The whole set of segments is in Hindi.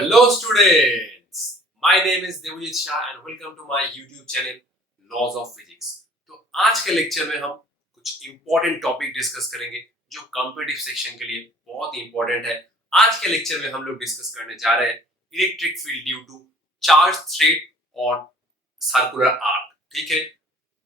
Hello students, my name is Devjit Shah and welcome to my YouTube channel Laws of Physics। तो आज के लेक्चर में हम कुछ इम्पोर्टेंट टॉपिक डिस्कस करेंगे जो कॉम्पिटिटिव सेक्शन के लिए बहुत ही इम्पोर्टेंट है। आज के लेक्चर में हम लोग डिस्कस करने जा रहे हैं electric field due to charge thread और सर्कुलर आर्क। ठीक है,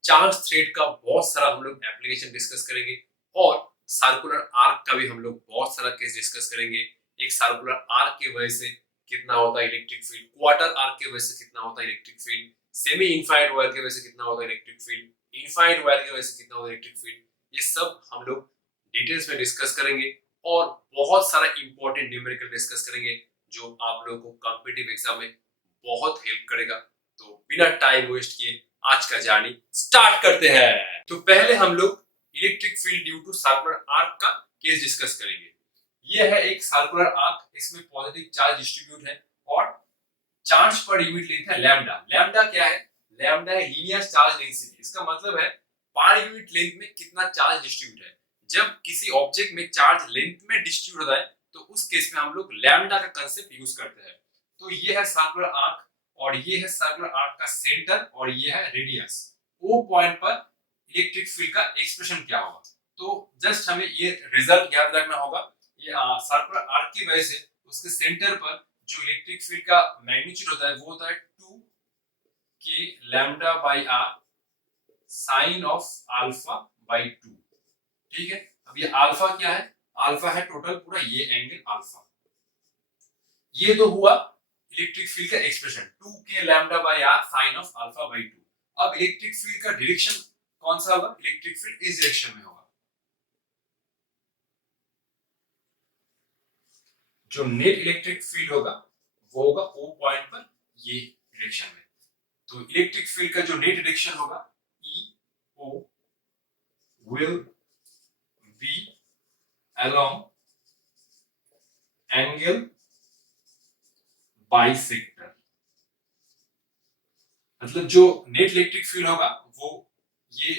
चार्ज थ्रेड का बहुत सारा हम लोग एप्लीकेशन डिस्कस करेंगे और सर्कुलर आर्क का भी हम लोग बहुत सारा केस डिस्कस करेंगे। एक सर्कुलर आर्क की वजह से कितना होता है इलेक्ट्रिक फील्ड, क्वार्टर आर्क की वजह से कितना होता है electric field, semi infinite wire की वजह से कितना होता है इलेक्ट्रिक फील्ड, इनफाइनाइट वायर की वजह से कितना होता है इलेक्ट्रिक फील्ड, ये सब हम लोग डिटेल्स में डिस्कस करेंगे और बहुत सारा इंपॉर्टेंट न्यूमेरिकल डिस्कस करेंगे जो आप लोगों को कॉम्पिटिटिव एग्जाम में बहुत हेल्प करेगा। तो बिना टाइम वेस्ट किए आज का जर्नी स्टार्ट करते हैं। तो पहले हम लोग electric field due to circular arc का केस डिस्कस करेंगे। यह है एक सर्कुलर आर्क, इसमें पॉजिटिव चार्ज डिस्ट्रीब्यूट है और चार्ज पर यूनिट लेंथ है लैम्डा। लैम्डा क्या है? लैम्डा है लीनियर चार्ज डेंसिटी। इसका मतलब है पर यूनिट लेंथ में कितना चार्ज डिस्ट्रीब्यूट है। जब किसी ऑब्जेक्ट में चार्ज लेंथ में डिस्ट्रीब्यूट होता है तो उस केस में हम लोग लैम्डा का कांसेप्ट यूज करते हैं। तो ये है सर्कुलर आर्क और ये है सर्कुलर आर्क का सेंटर और ये है रेडियस। ओ पॉइंट पर इलेक्ट्रिक फील्ड का एक्सप्रेशन क्या होगा? तो जस्ट हमें ये रिजल्ट याद रखना होगा। ये सर्कुलर आर्क की वजह से उसके सेंटर पर जो इलेक्ट्रिक फील्ड का मैग्नीट्यूड होता है वो होता है 2 के lambda by r sine of alpha by 2। ठीक है, अब ये अल्फा क्या है? अल्फा है टोटल पूरा ये एंगल अल्फा। ये तो हुआ इलेक्ट्रिक फील्ड का एक्सप्रेशन 2 के lambda by r sine of alpha by 2। अब इलेक्ट्रिक फील्ड का डायरेक्शन कौन सा होगा? इलेक्ट्रिक फील्ड इस डायरेक्शन में होगा। जो नेट इलेक्ट्रिक फील्ड होगा वो होगा ओ पॉइंट पर ये डायरेक्शन में। तो इलेक्ट्रिक फील्ड का जो नेट डायरेक्शन होगा E O will be along angle bisector. मतलब जो नेट इलेक्ट्रिक फील्ड होगा वो ये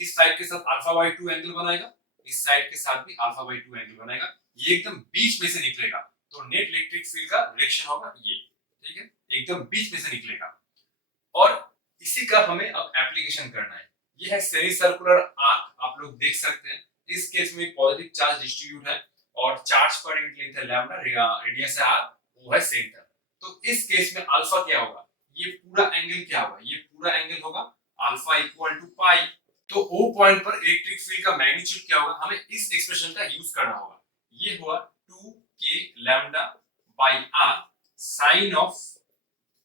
इस साइड के साथ अल्फा बाई 2 एंगल बनाएगा, इस साइड के साथ भी अल्फा बाई 2 एंगल बनाएगा। ये एकदम बीच में से निकलेगा। तो नेट इलेक्ट्रिक फील्ड का डायरेक्शन होगा ये। ठीक है, एकदम बीच में से निकलेगा और इसी का हमें अब एप्लीकेशन करना है। ये है सेमी सर्कुलर आर्क, आप लोग देख सकते हैं। इस केस में पॉजिटिव चार्ज डिस्ट्रीब्यूट है और चार्ज पर यूनिट लेंथ है लैम्डा, रेडियस है आर, वो है सेंटर। तो इस केस में अल्फा क्या होगा? ये पूरा एंगल क्या होगा? ये पूरा एंगल होगा अल्फा इक्वल टू पाई। तो ओ पॉइंट पर इलेक्ट्रिक फील्ड का मैग्नीट्यूड क्या होगा? हमें इस एक्सप्रेशन का यूज करना होगा। ये हुआ 2 के lambda by r sine of,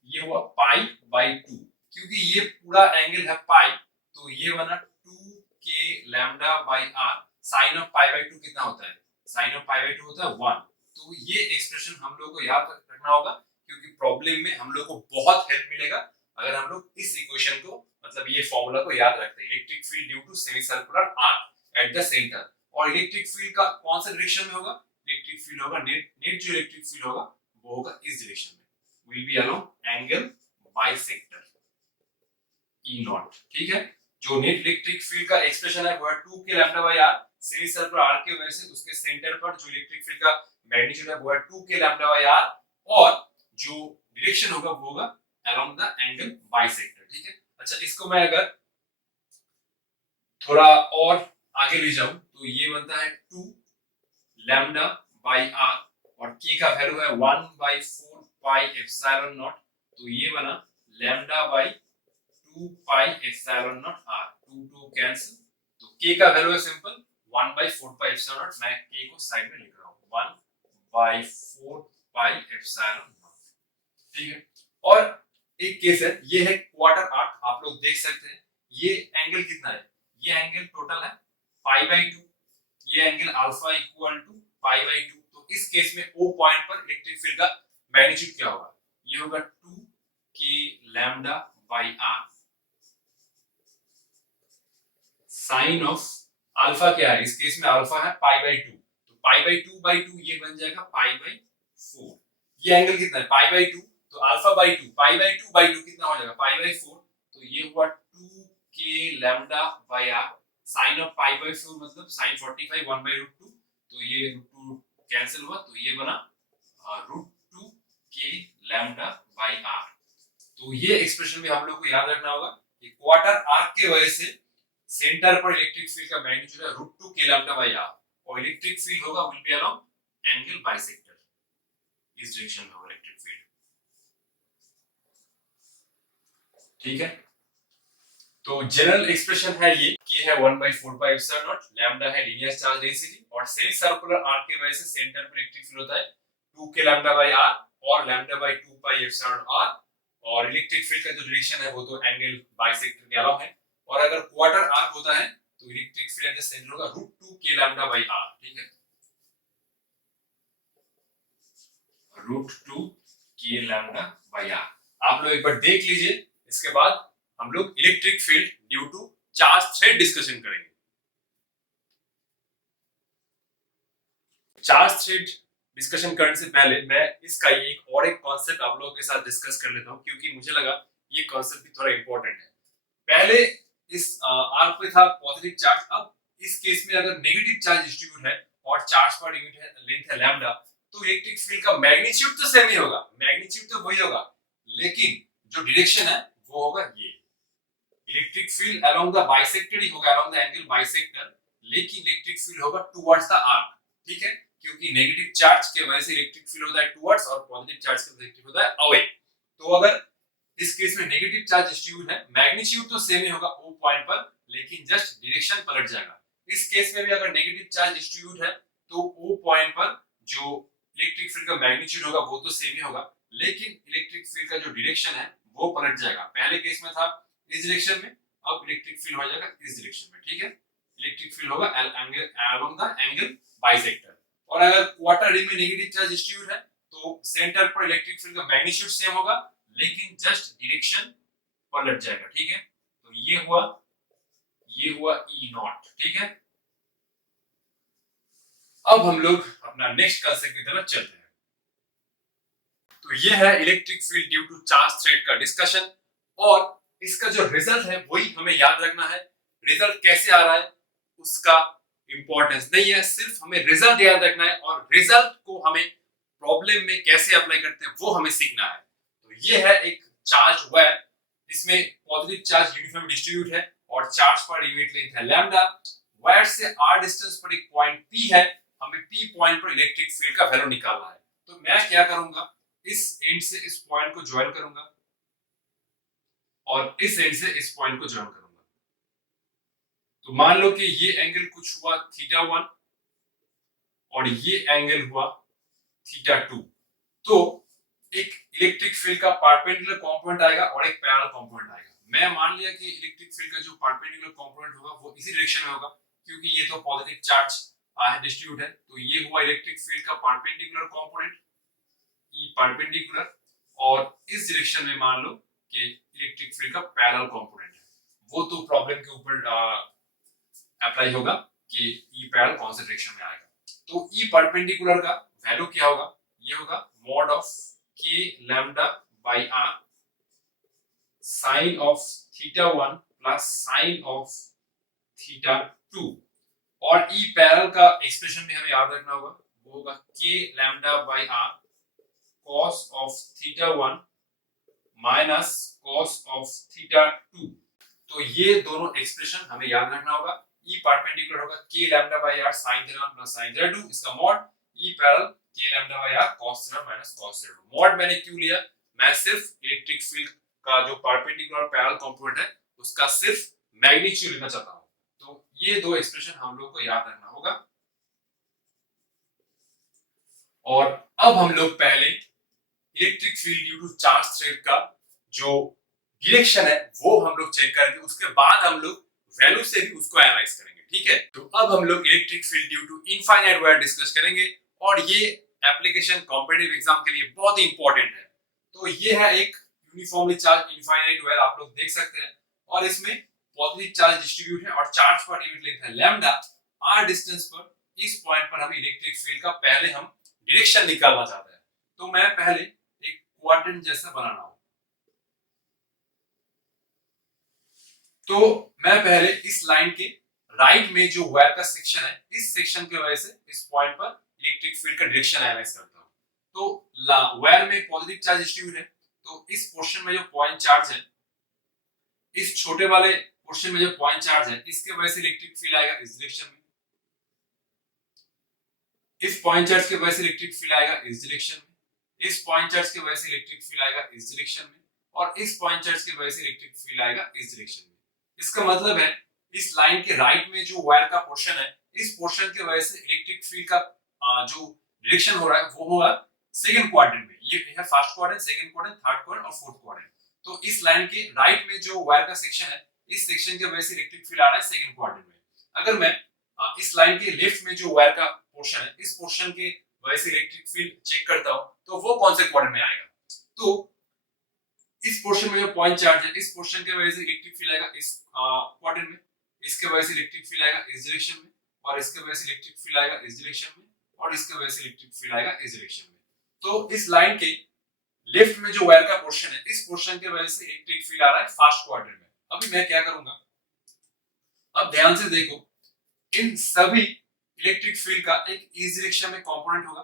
ये हुआ पाई बाई 2। क्योंकि ये पूरा एंगल है पाई तो ये बना 2 के lambda by r sine of pi by 2 कितना होता है? साइन ऑफ पाई बाई 2 होता है 1। तो ये एक्सप्रेशन हम लोग को याद रखना होगा क्योंकि प्रॉब्लम में हम लोग को बहुत हेल्प मिलेगा अगर हम लोग इस इक्वेशन को, मतलब ये फॉर्मूला को याद रखते हैं। Electric field due to semi circular arc at the centre. और इलेक्ट्रिक फील्ड का कौन सा डायरेक्शन में होगा? इलेक्ट्रिक फील्ड होगा नेट जो इलेक्ट्रिक फील्ड होगा वो होगा इस डायरेक्शन में, will be along angle bisector E naught. ठीक है, जो नेट इलेक्ट्रिक फील्ड का एक्सप्रेशन है वो है 2 के lambda by r semi circular arc की वजह से उसके सेंटर पर जो इलेक्ट्रिक फील्ड का मैग्नीट्यूड है वो है 2 के लैम्डा बाई आर और जो डायरेक्शन होगा वो होगा along the angle bisector। ठीक है, अच्छा इसको मैं अगर थोड़ा और आगे ले जाऊं तो ये बनता है 2 लैम्डा बाई आर और k का वैल्यू है 1 बाई 4 पाई एप्सिलॉन नॉट। तो ये बना lambda by 2 pi epsilon naught r, 2 cancel. तो k का वैल्यू है simple 1 by 4 pi epsilon naught. मैं k को साइड में लिख रहा हूं 1 बाई 4 पाई एप्सिलॉन नॉट। ठीक है, और एक केस है, ये है क्वार्टर आर्क। आप लोग देख सकते हैं ये एंगल कितना है? ये एंगल टोटल है पाई बाई 2, ये angle alpha equal to pi by 2। तो इस केस में ओ पॉइंट पर इलेक्ट्रिक फील्ड का मैग्नीट्यूड क्या होगा? ये होगा 2 के lambda by r sine of alpha क्या है? इस केस में अल्फा है पाई बाई 2। तो पाई बाई 2 ये बन जाएगा पाई बाई 4। ये एंगल कितना है? Pi by 2। तो alpha by 2 pi by 2 by 2 कितना हो जाएगा? Pi by 4। तो ये हुआ 2 के lambda by r sine of pi by 4 मतलब साइन 45 1 बाई रूट 2। तो ये रूट 2 कैंसिल हुआ तो ये बना रूट 2 के लैम्डा बाई आर। तो ये एक्सप्रेशन भी हम लोग को याद रखना होगा कि क्वार्टर आर्क के वजह से सेंटर पर इलेक्ट्रिक फील्ड का मैग्नीट्यूड है √2 k लैम्डा बाई आर, और इलेक्ट्रिक फील्ड होगा will be along angle bisector, इस डायरेक्शन में होगा इलेक्ट्रिक फील्ड। ठीक है, तो जनरल एक्सप्रेशन है ये k है 1/4πε0, लैम्डा है लीनियर चार्ज डेंसिटी, और सेमी सर्कुलर आर्क की वजह से सेंटर पर इलेक्ट्रिक फील्ड होता है 2k लैम्डा बाई आर और लैम्डा बाई 2πε0r, और इलेक्ट्रिक फील्ड का जो डायरेक्शन है वो तो एंगल बाइसेक्टर के अलावा है। और अगर क्वार्टर आर्क होता है तो electric field at the centre होगा √2 k लैम्डा बाई आर। ठीक है, √2 k लैम्डा बाई आर। आप लोग एक बार देख लीजिए, इसके बाद हम लोग electric field due to charge thread discussion करेंगे। चार्ज थ्रेड डिस्कशन करने से पहले मैं इसका एक कॉन्सेप्ट आप लोगों के साथ डिस्कस कर लेता हूं, क्योंकि मुझे लगा ये कॉन्सेप्ट भी थोड़ा इंपॉर्टेंट है। पहले इस आर्क पे था पॉजिटिव चार्ज, अब इस केस में अगर नेगेटिव चार्ज डिस्ट्रीब्यूट है और चार्ज पर यूनिट है लेंथ है लैम्डा, तो इलेक्ट्रिक फील्ड का मैग्नीट्यूड तो सेम ही होगा, मैग्नीट्यूड तो वही होगा, लेकिन जो डायरेक्शन है वो होगा ये। Electric field along the bisector ही होगा, अलोंग द एंगल बाइसेक्टर, लेकिन इलेक्ट्रिक फील्ड होगा टुवर्ड्स द आर्क। ठीक है, क्योंकि नेगेटिव चार्ज के वजह से इलेक्ट्रिक फील्ड होता है टुवर्ड्स और पॉजिटिव चार्ज के वजह से इलेक्ट्रिक होता है अवे। तो अगर इस केस में नेगेटिव चार्ज डिस्ट्रीब्यूट है, मैग्नीट्यूड तो सेम ही होगा O पॉइंट पर, लेकिन जस्ट डायरेक्शन पलट जाएगा। इस केस में भी अगर नेगेटिव चार्ज डिस्ट्रीब्यूट है तो O पॉइंट पर जो इलेक्ट्रिक फील्ड का मैग्नीट्यूड होगा वो तो सेम ही होगा, लेकिन इलेक्ट्रिक फील्ड का जो डायरेक्शन है वो पलट जाएगा। पहले केस में था इस डायरेक्शन में, अब इलेक्ट्रिक फील्ड हो जाएगा इस डायरेक्शन में। ठीक है, इलेक्ट्रिक फील्ड होगा अलोंग द एंगल बाइसेक्टर। और अगर क्वार्टर रिंग में नेगेटिव चार्ज डिस्ट्रीब्यूट है तो सेंटर पर इलेक्ट्रिक फील्ड का मैग्नीट्यूड सेम होगा, लेकिन जस्ट डायरेक्शन पलट जाएगा। ठीक है, तो ये हुआ E0। ठीक है, अब हम लोग अपना नेक्स्ट कंसेप्ट की तरफ चलते हैं। तो ये है electric field due to charge thread का डिस्कशन, और इसका जो रिजल्ट है वही हमें याद रखना है। रिजल्ट कैसे आ रहा है उसका इंपॉर्टेंस नहीं है, सिर्फ हमें रिजल्ट याद रखना है, और रिजल्ट को हमें प्रॉब्लम में कैसे अप्लाई करते हैं वो हमें सीखना है। तो ये है एक चार्ज वायर, इसमें पॉजिटिव चार्ज यूनिफॉर्म डिस्ट्रीब्यूट है और चार्ज पर यूनिट लेंथ है लैम्डा। वायर से r डिस्टेंस पर एक पॉइंट P है, हमें P पॉइंट पर इलेक्ट्रिक फील्ड का वैल्यू निकालना है। तो मैं क्या करूंगा, इस एंड से इस पॉइंट को ज्वाइन करूंगा और इस एंड से इस पॉइंट को ज्वाइन करूंगा। तो मान लो कि ये एंगल कुछ हुआ θ1 और ये एंगल हुआ θ2। तो एक इलेक्ट्रिक फील्ड का परपेंडिकुलर कंपोनेंट आएगा और एक पैरेलल कंपोनेंट आएगा। मैं मान लिया कि इलेक्ट्रिक फील्ड का जो परपेंडिकुलर कंपोनेंट होगा वो इसी डायरेक्शन में होगा, क्योंकि ये तो पॉजिटिव चार्ज डिस्ट्रीब्यूट है। तो ये हुआ इलेक्ट्रिक फील्ड का परपेंडिकुलर कंपोनेंट, ई परपेंडिकुलर, और इस डायरेक्शन में मान लो कि इलेक्ट्रिक फील्ड का पैरेलल कंपोनेंट है। वो तो प्रॉब्लम के ऊपर अप्लाई होगा कि ई पैरेलल कौन से डायरेक्शन में आएगा। तो ई परपेंडिकुलर का वैल्यू क्या होगा, ये होगा mod of k lambda by r sine of θ1 plus sine of θ2। और ई पैरेलल का एक्सप्रेशन भी हमें याद रखना होगा, वो होगा k lambda by r cos of θ1 minus cos of θ2। तो ये दोनों एक्सप्रेशन हमें याद रखना होगा। ई परपेंडिकुलर होगा k lambda by r sin θ1 plus sin θ2, इसका mod E parallel k lambda by r cos θ1 minus cos θ2। Mod मैंने क्यों लिया, मैं सिर्फ इलेक्ट्रिक फील्ड का जो परपेंडिकुलर और पैरेलल कंपोनेंट है उसका सिर्फ मैग्नीट्यूड लेना चाहता हूं। तो ये दो एक्सप्रेशन हम लोग को याद रखना होगा। और अब हम लोग पहले electric field due to charge thread का जो डायरेक्शन है वो हम लोग चेक करेंगे, उसके बाद हम लोग वैल्यू से भी उसको एनालाइज करेंगे। ठीक है, तो अब हम लोग electric field due to infinite wire discuss करेंगे, और ये एप्लीकेशन कॉम्पिटिटिव एग्जाम के लिए बहुत ही इंपॉर्टेंट है। तो ये है एक यूनिफॉर्मली चार्ज इनफाइनाइट वायर, आप लोग देख सकते हैं, और इसमें पॉजिटिव चार्ज डिस्ट्रीब्यूट है और चार्ज पर यूनिट लेंथ है लैम्डा। r डिस्टेंस पर इस पॉइंट पर हमें इलेक्ट्रिक फील्ड का पहले हम डायरेक्शन निकालना चाहते हैं। तो मैं पहले एक क्वाड्रेंट जैसा बनाना हूं। तो मैं पहले इस लाइन के राइट में जो वायर का सेक्शन है, इस सेक्शन की वजह से इस पॉइंट पर इलेक्ट्रिक फील्ड का डायरेक्शन एनालाइज करता हूं। तो वायर में पॉजिटिव चार्ज डिस्ट्रीब्यूट है, तो इस पोर्शन में जो पॉइंट चार्ज है, इस छोटे वाले पोर्शन में जो पॉइंट चार्ज है, इसके वजह से इलेक्ट्रिक फील्ड आएगा इस डायरेक्शन में, इस पॉइंट चार्ज की वजह से इलेक्ट्रिक फील्ड आएगा इस डायरेक्शन में, इस पॉइंट चार्ज की वजह से इलेक्ट्रिक फील्ड आएगा इस डायरेक्शन में, और इस पॉइंट चार्ज की वजह से इलेक्ट्रिक फील्ड आएगा इस डायरेक्शन में। इसका मतलब है इस लाइन के राइट में जो वायर का पोर्शन है, इस पोर्शन की वजह से इलेक्ट्रिक फील्ड का जो डायरेक्शन हो रहा है वो होगा सेकंड क्वाड्रेंट में। ये है first quadrant, second quadrant, third quadrant और फोर्थ क्वाड्रेंट। तो इस लाइन के राइट में जो वायर का सेक्शन है, इस सेक्शन की वजह से इलेक्ट्रिक फील्ड आ रहा है सेकंड क्वाड्रेंट में। अगर मैं इस लाइन के लेफ्ट में जो वायर का पोर्शन है, इस पोर्शन के वजह से इलेक्ट्रिक फील्ड चेक करता हूं, तो वो कौन से क्वाड्रेंट में आएगा? तो इस पोर्शन में जो पॉइंट चार्ज है, इस पोर्शन के वजह से इलेक्ट्रिक फील्ड आएगा इस क्वाड्रेंट में, इसके वजह से इलेक्ट्रिक फील्ड आएगा इस डायरेक्शन में, और इसके वजह से इलेक्ट्रिक फील्ड आएगा इस डायरेक्शन में, और इसके वजह से इलेक्ट्रिक फील्ड आएगा इस डायरेक्शन में। तो इस लाइन के लेफ्ट में जो वायर का पोर्शन है, इस पोर्शन के वजह से इलेक्ट्रिक फील्ड आ रहा है फर्स्ट क्वाड्रेंट में। अभी मैं क्या करूंगा, अब ध्यान से देखो, इन सभी इलेक्ट्रिक फील्ड का एक इस डायरेक्शन में कंपोनेंट होगा,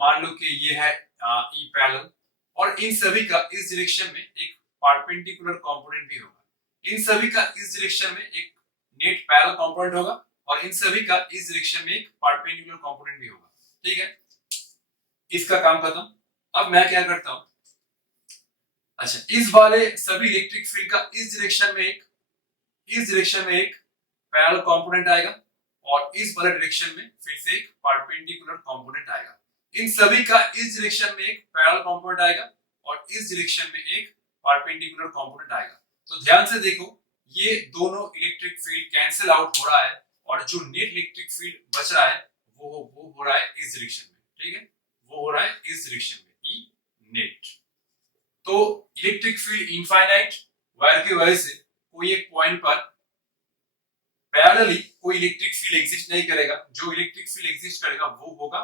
मान लो कि ये है ई पैरेलल, और इन सभी का इस डायरेक्शन में एक परपेंडिकुलर कंपोनेंट भी होगा, इन सभी का इस डायरेक्शन में एक नेट पैरेलल कंपोनेंट होगा, और इन सभी का इस डायरेक्शन में एक परपेंडिकुलर कंपोनेंट भी होगा। ठीक है, इसका काम खत्म। अब मैं क्या करता हूं, अच्छा, इस वाले सभी इलेक्ट्रिक फील्ड का इस डायरेक्शन में एक पैरेलल कंपोनेंट आएगा, और इस वाले डायरेक्शन में फिर से एक परपेंडिकुलर कंपोनेंट आएगा। इन सभी का इस डायरेक्शन में एक पैरेलल कंपोनेंट आएगा, और इस डायरेक्शन में एक परपेंडिकुलर कंपोनेंट आएगा। तो ध्यान से देखो, ये दोनों इलेक्ट्रिक फील्ड कैंसिल आउट हो रहा है, और जो नेट इलेक्ट्रिक फील्ड बच रहा है वो हो रहा है इस डायरेक्शन में। ठीक है, वो हो रहा है इस डायरेक्शन में, ई नेट। तो इलेक्ट्रिक फील्ड इनफाइनाइट वायर की वजह से कोई एक पॉइंट पर पैरेलली कोई इलेक्ट्रिक फील्ड एग्जिस्ट नहीं करेगा, जो इलेक्ट्रिक फील्ड एग्जिस्ट करेगा वो होगा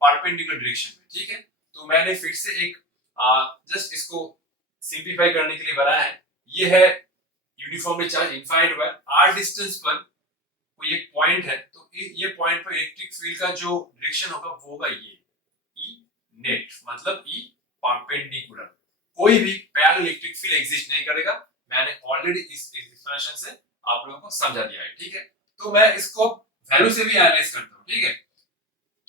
परपेंडिकुलर डायरेक्शन में। ठीक है, तो मैंने फिर से एक जस्ट इसको सिंपलीफाई करने के लिए बनाया है। ये है uniformly charge infinite wire, r distance पर कोई एक पॉइंट है, तो ये पॉइंट पर इलेक्ट्रिक फील्ड का जो डायरेक्शन होगा वो होगा ये ई नेट, मतलब ई परपेंडिकुलर। कोई भी पैरेलल इलेक्ट्रिक फील्ड एग्जिस्ट नहीं करेगा। मैंने ऑलरेडी इस एक्सप्लेनेशन से आप लोगों को समझा दिया है। ठीक है, तो मैं इसको वैल्यू से भी एनालाइज करता हूं। ठीक है,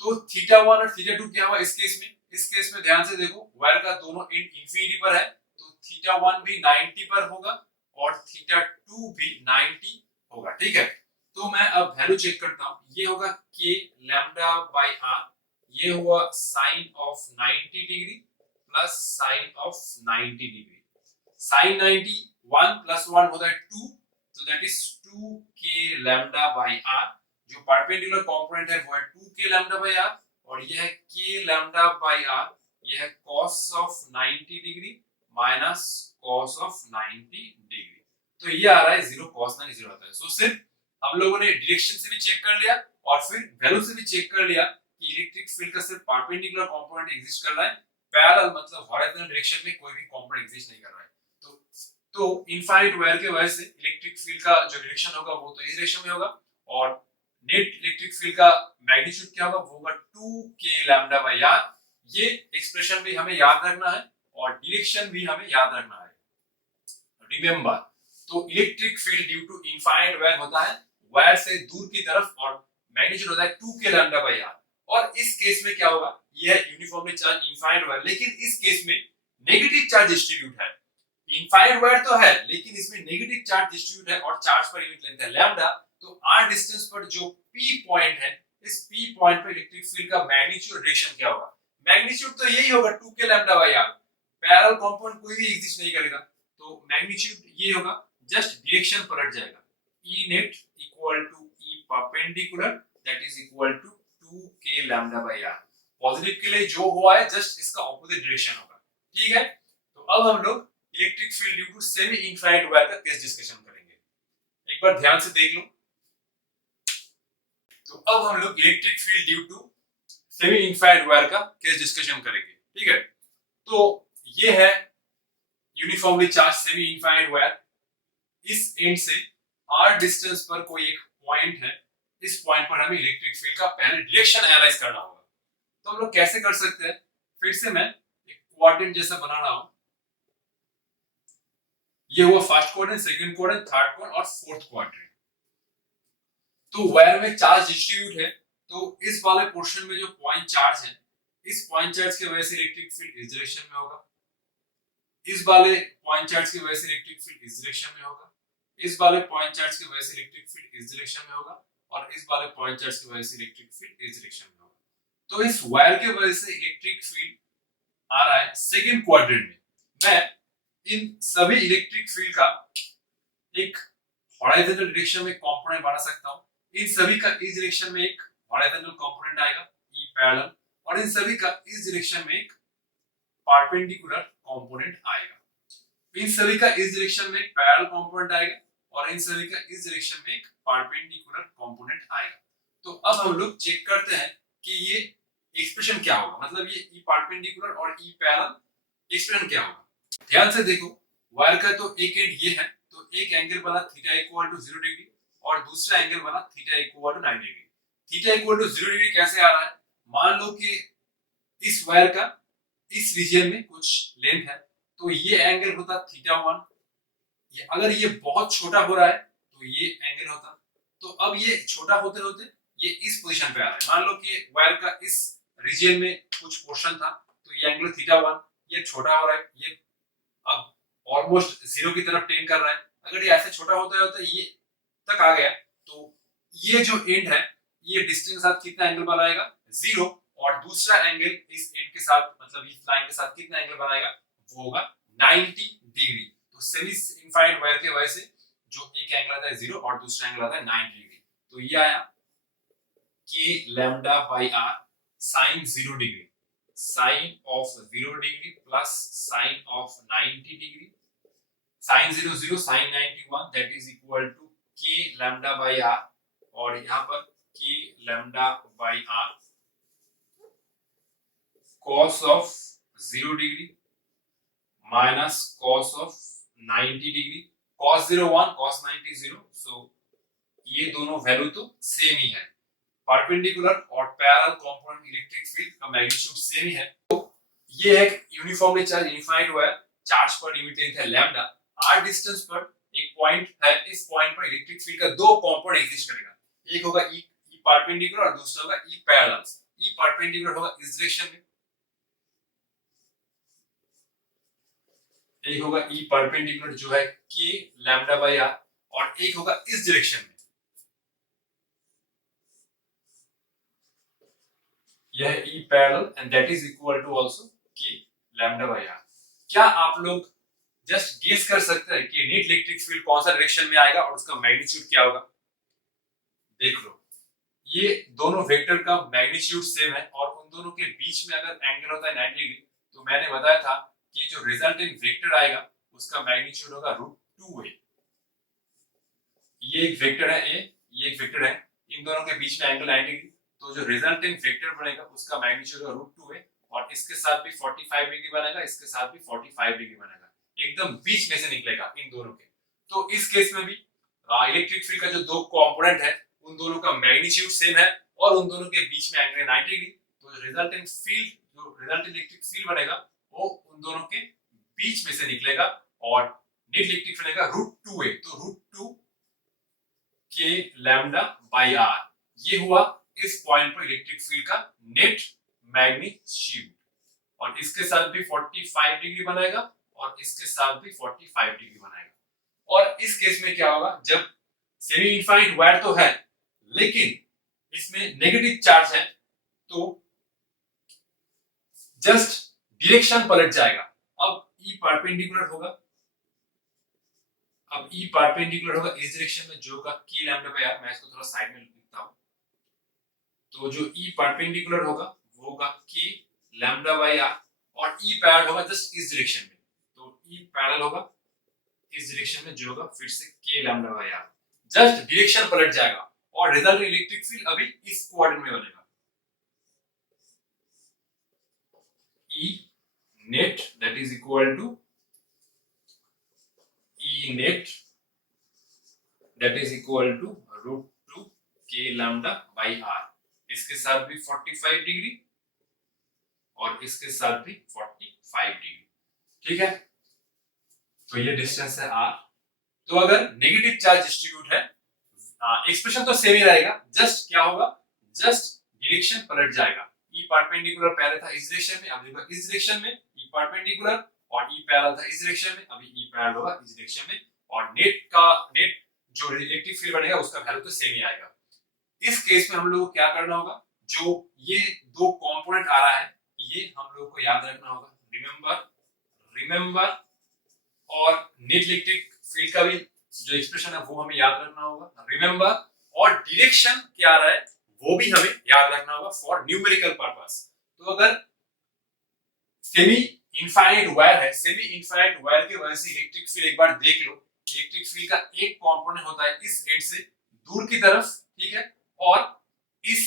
तो थीटा 1 और थीटा 2 क्या हुआ इस केस में? इस केस में ध्यान से देखो, वायर का दोनों एंड इंफिनिटी पर है, तो थीटा 1 भी 90 पर होगा और थीटा 2 भी 90 होगा। ठीक है, तो मैं अब वैल्यू चेक करता हूं, ये होगा k लैम्डा बाय r, ये हुआ sine of 90 degree plus sine of 90 degree. Sine 90 1 plus 1 होता है 2, तो that is 2k lambda by r। जो परपेंडिकुलर कंपोनेंट है वो है 2k लैम्डा बाय r, और ये है k लैम्डा बाय r, ये है cos of 90 degree minus cos of 90 degree. तो ये आ रहा है 0 cos 90 0 आता है। सो सिर्फ हम लोगों ने डायरेक्शन से भी चेक कर लिया और फिर वैल्यू से भी चेक कर लिया कि इलेक्ट्रिक फील्ड का सिर्फ परपेंडिकुलर कंपोनेंट एग्जिस्ट कर रहा है, पैरेलल मतलब हॉरिजॉन्टल डायरेक्शन में कोई भी कंपोनेंट एग्जिस्ट नहीं कर रहा है। तो इनफाइनाइट वायर के वजह से इलेक्ट्रिक फील्ड का जो डायरेक्शन होगा वो तो इस डायरेक्शन में होगा, और नेट इलेक्ट्रिक फील्ड का मैग्नीट्यूड क्या होगा, वो होगा 2k लैम्डा बाय r। ये एक्सप्रेशन भी हमें याद रखना है और डायरेक्शन भी हमें याद रखना है। रिमेंबर, तो electric field due to infinite wire होता है वायर से दूर की तरफ, और मैग्नीट्यूड होता है 2k लैम्डा बाय r। और इस केस में क्या होगा, ये है यूनिफॉर्मली चार्ज इनफाइनाइट वायर, लेकिन इस केस में नेगेटिव चार्ज डिस्ट्रीब्यूट है। इनफाइनाइट वायर तो है लेकिन इसमें नेगेटिव चार्ज डिस्ट्रीब्यूट है, और चार्ज पर यूनिट लेंथ है लैम्डा। तो r डिस्टेंस पर जो p पॉइंट है, इस p पॉइंट पर इलेक्ट्रिक फील्ड का मैग्नीट्यूड डायरेक्शन क्या होगा? मैग्नीट्यूड तो यही होगा 2k lambda by r। Parallel component कोई भी एग्जिस्ट नहीं करेगा, तो मैग्नीट्यूड ये होगा, जस्ट डायरेक्शन पलट जाएगा। E net equal to E perpendicular, that is equal to 2k lambda by r। Positive के लिए जो हुआ है जस्ट इसका ऑपोजिट डायरेक्शन होगा। ठीक है, तो अब हम लोग electric field due to semi infinite wire का केस डिस्कशन करेंगे। एक बार ध्यान से देख लो, तो अब हम लोग electric field due to semi infinite wire का केस डिस्कशन करेंगे। ठीक है, तो ये है uniformly charge semi infinite wire. इस एंड से r डिस्टेंस पर कोई एक पॉइंट है, इस पॉइंट पर हमें इलेक्ट्रिक फील्ड का पहले डायरेक्शन एनालाइज करना होगा। तो हम लोग कैसे कर सकते हैं, फिर से मैं एक क्वाड्रेंट जैसा बना रहा हूं। ये हुआ first quadrant, second quadrant, third quadrant और फोर्थ क्वाड्रेंट। तो वायर में चार्ज डिस्ट्रीब्यूट है, तो इस वाले पोर्शन में जो पॉइंट चार्ज है, इस पॉइंट चार्ज की वजह से इलेक्ट्रिक फील्ड इस डायरेक्शन में होगा, इस वाले पॉइंट चार्ज की वजह से इलेक्ट्रिक फील्ड इस डायरेक्शन में होगा, इस वाले पॉइंट चार्ज की वजह से इलेक्ट्रिक फील्ड इस डायरेक्शन में होगा और इस वाले पॉइंट चार्ज की वजह से इलेक्ट्रिक फील्ड इस डायरेक्शन में होगा। तो इस वायर की वजह से इलेक्ट्रिक फील्ड आ रहा है सेकंड क्वाड्रेंट में। मैं इन सभी इलेक्ट्रिक फील्ड का एक हॉरिजॉन्टल डायरेक्शन में कंपोनेंट बना सकता हूं। इन सभी का इस डायरेक्शन में एक हॉरिजॉन्टल कंपोनेंट आएगा ई पैरेलल, और इन सभी का इस डायरेक्शन में एक परपेंडिकुलर कंपोनेंट आएगा। इन सभी का इस डायरेक्शन में एक पैरेलल कंपोनेंट आएगा और इन सभी का इस डायरेक्शन में एक परपेंडिकुलर कंपोनेंट आएगा। तो अब हम लोग चेक करते हैं कि ये एक्सप्रेशन क्या होगा, मतलब ये ई परपेंडिकुलर और ई पैरेलल एक्सप्रेशन क्या होगा। ध्यान से देखो, वायर का तो एक एंड ये है, तो एक एंगल बना थीटा इक्वल टू 0 डिग्री और दूसरा एंगल बना theta equal to 90 degree. Theta equal to 0 degree कैसे आ रहा है, मान लो कि इस वायर का इस रीजन में कुछ लेंथ है, तो ये एंगल होता थीटा 1। ये अगर ये बहुत छोटा हो रहा है तो ये एंगल होता, तो अब ये छोटा होते होते ये इस पोजीशन पे आ रहा है। मान लो कि वायर का इस रीजन में कुछ पोर्शन था, तो ये एंगल थीटा 1, ये छोटा हो रहा है, ये अब ऑलमोस्ट जीरो की तरफ टेंड कर रहा है। अगर ये ऐसे छोटा होता है तो ये तक आ गया, तो ये जो एंड है ये डिस्टेंस के साथ कितना एंगल बनाएगा, 0, और दूसरा एंगल इस एंड के साथ मतलब इस लाइन के साथ कितना एंगल बनाएगा, वो होगा 90 डिग्री। तो सेमी इनफाइनाइट वायर के वजह से जो एक एंगल आता है 0 और दूसरा एंगल आता है 90 डिग्री, तो ये आया k lambda by r sin 0 degree, sin of 0 degree plus sin of 90 degree, sin 0 0 sin 91 that is equal to k lambda by r, और यहाँ पर k lambda by r cos of 0 degree minus cos of 90 degree, cos 0 1 cos 90 0, so ये दोनों वैल्यू तो सेम ही है। परपेंडिकुलर और पैरेलल कंपोनेंट इलेक्ट्रिक फील्ड का मैग्नीट्यूड सेम ही है। तो ये एक uniformly charge infinite wire, charge per unit length है लैम्डा, r डिस्टेंस पर एक पॉइंट है, इस पॉइंट पर इलेक्ट्रिक फील्ड का दो कंपोनेंट एग्जिस्ट करेगा, एक होगा ई परपेंडिकुलर और दूसरा होगा ई पैरेलल। ई परपेंडिकुलर होगा इस डायरेक्शन में, एक होगा ई परपेंडिकुलर जो है k लैम्डा बाय r, और एक होगा इस डायरेक्शन में, यह E parallel and that is equal to also k lambda by r। क्या आप लोग जस्ट गेस कर सकते हैं कि नेट इलेक्ट्रिक फील्ड कौन सा डायरेक्शन में आएगा और उसका मैग्नीट्यूड क्या होगा? देख लो, ये दोनों वेक्टर का मैग्नीट्यूड सेम है और उन दोनों के बीच में अगर एंगल होता है 90 डिग्री, तो मैंने बताया था कि जो रिजल्टेंट वेक्टर आएगा उसका मैग्नीट्यूड होगा √2a। ये एक वेक्टर है a, ये एक वेक्टर है, इन दोनों के बीच में एंगल 90 डिग्री, तो जो रिजल्टेंट वेक्टर बनेगा उसका मैग्नीट्यूड होगा √2a, और इसके साथ भी 45 डिग्री बनेगा, इसके साथ भी 45 डिग्री बनेगा, एकदम बीच में से निकलेगा इन दोनों के। तो इस केस में भी इलेक्ट्रिक फील्ड का जो दो कंपोनेंट है उन दोनों का मैग्नीट्यूड सेम है और उन दोनों के बीच में एंगल 90 डिग्री, तो रिजल्टेंट फील्ड जो रिजल्टेंट इलेक्ट्रिक फील्ड बनेगा वो उन दोनों के बीच में से निकलेगा और नेट इलेक्ट्रिक फील्ड बनेगा √2a, तो √2 k लैम्डा बाय r, ये हुआ इस पॉइंट पर इलेक्ट्रिक फील्ड का नेट मैग्नीट्यूड, और इसके साथ भी 45 डिग्री बनाएगा और इसके साथ भी 45 डिग्री बनाएगा। और इस केस में क्या होगा, जब सेमी इनफाइनाइट वायर तो है लेकिन इसमें नेगेटिव चार्ज है, तो जस्ट डायरेक्शन पलट जाएगा। अब ई परपेंडिकुलर होगा, अब ई परपेंडिकुलर होगा इस डायरेक्शन में जो होगा k लैम्डा बाय r, मैं इसको थोड़ा साइड में लिखता हूं, तो जो ई परपेंडिकुलर होगा वो होगा k लैम्डा बाय r, और ई पैरेलल होगा जस्ट इस डायरेक्शन में, तो ई पैरेलल होगा इस डायरेक्शन में जो होगा फिर से k lambda by r, just direction पलट जाएगा और रिजल्ट इलेक्ट्रिक फील्ड अभी इस कोऑर्डिनेट में बनेगा, E net that is equal to E net that is equal to √2 k lambda by r, इसके साथ भी 45 डिग्री और इसके साथ भी 45 डिग्री। ठीक है, तो ये डिस्टेंस है r। तो अगर नेगेटिव चार्ज डिस्ट्रीब्यूट है, एक्सप्रेशन तो सेम ही रहेगा, जस्ट क्या होगा, जस्ट डायरेक्शन पलट जाएगा। ई परपेंडिकुलर पहले था इस डायरेक्शन में, अभी होगा इस डायरेक्शन में, ई परपेंडिकुलर, और ई पैरेलल था इस डायरेक्शन में, अभी ई पैरेलल होगा इस डायरेक्शन में, और नेट जो इलेक्ट्रिक फील्ड बनेगा उसका वैल्यू तो सेम ही आएगा। इस केस में हम लोग को क्या करना होगा, जो ये दो कंपोनेंट आ रहा है ये हम लोग को याद रखना होगा, रिमेंबर, और नेट इलेक्ट्रिक फील्ड का भी जो एक्सप्रेशन है वो हमें याद रखना होगा, रिमेंबर, और डायरेक्शन क्या आ रहा है वो भी हमें याद रखना होगा फॉर न्यूमेरिकल पर्पस। तो अगर सेमी इनफाइनाइट वायर है, सेमी इनफाइनाइट वायर के वजह से इलेक्ट्रिक फील्ड एक बार देख लो, इलेक्ट्रिक फील्ड का एक कंपोनेंट होता है इस एंड से दूर की तरफ, ठीक है, और इस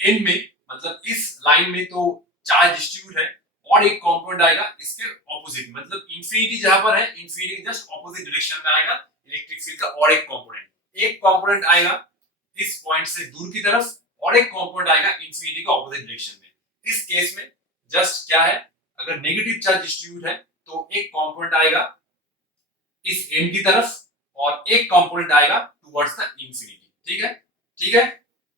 एंड में मतलब इस लाइन में तो चार्ज डिस्ट्रीब्यूट है, और एक कंपोनेंट आएगा इसके ऑपोजिट, मतलब इंफिनिटी जहां पर है इंफिनिटी के जस्ट ऑपोजिट डायरेक्शन में आएगा इलेक्ट्रिक फील्ड का और एक कंपोनेंट आएगा इस पॉइंट से दूर की तरफ, और एक कंपोनेंट आएगा इंफिनिटी के ऑपोजिट डायरेक्शन में। इस केस में जस्ट क्या है, अगर नेगेटिव चार्ज डिस्ट्रीब्यूट है तो एक कंपोनेंट आएगा इस एंड की तरफ और एक कंपोनेंट आएगा टुवर्ड्स द इंफिनिटी। ठीक है, ठीक है,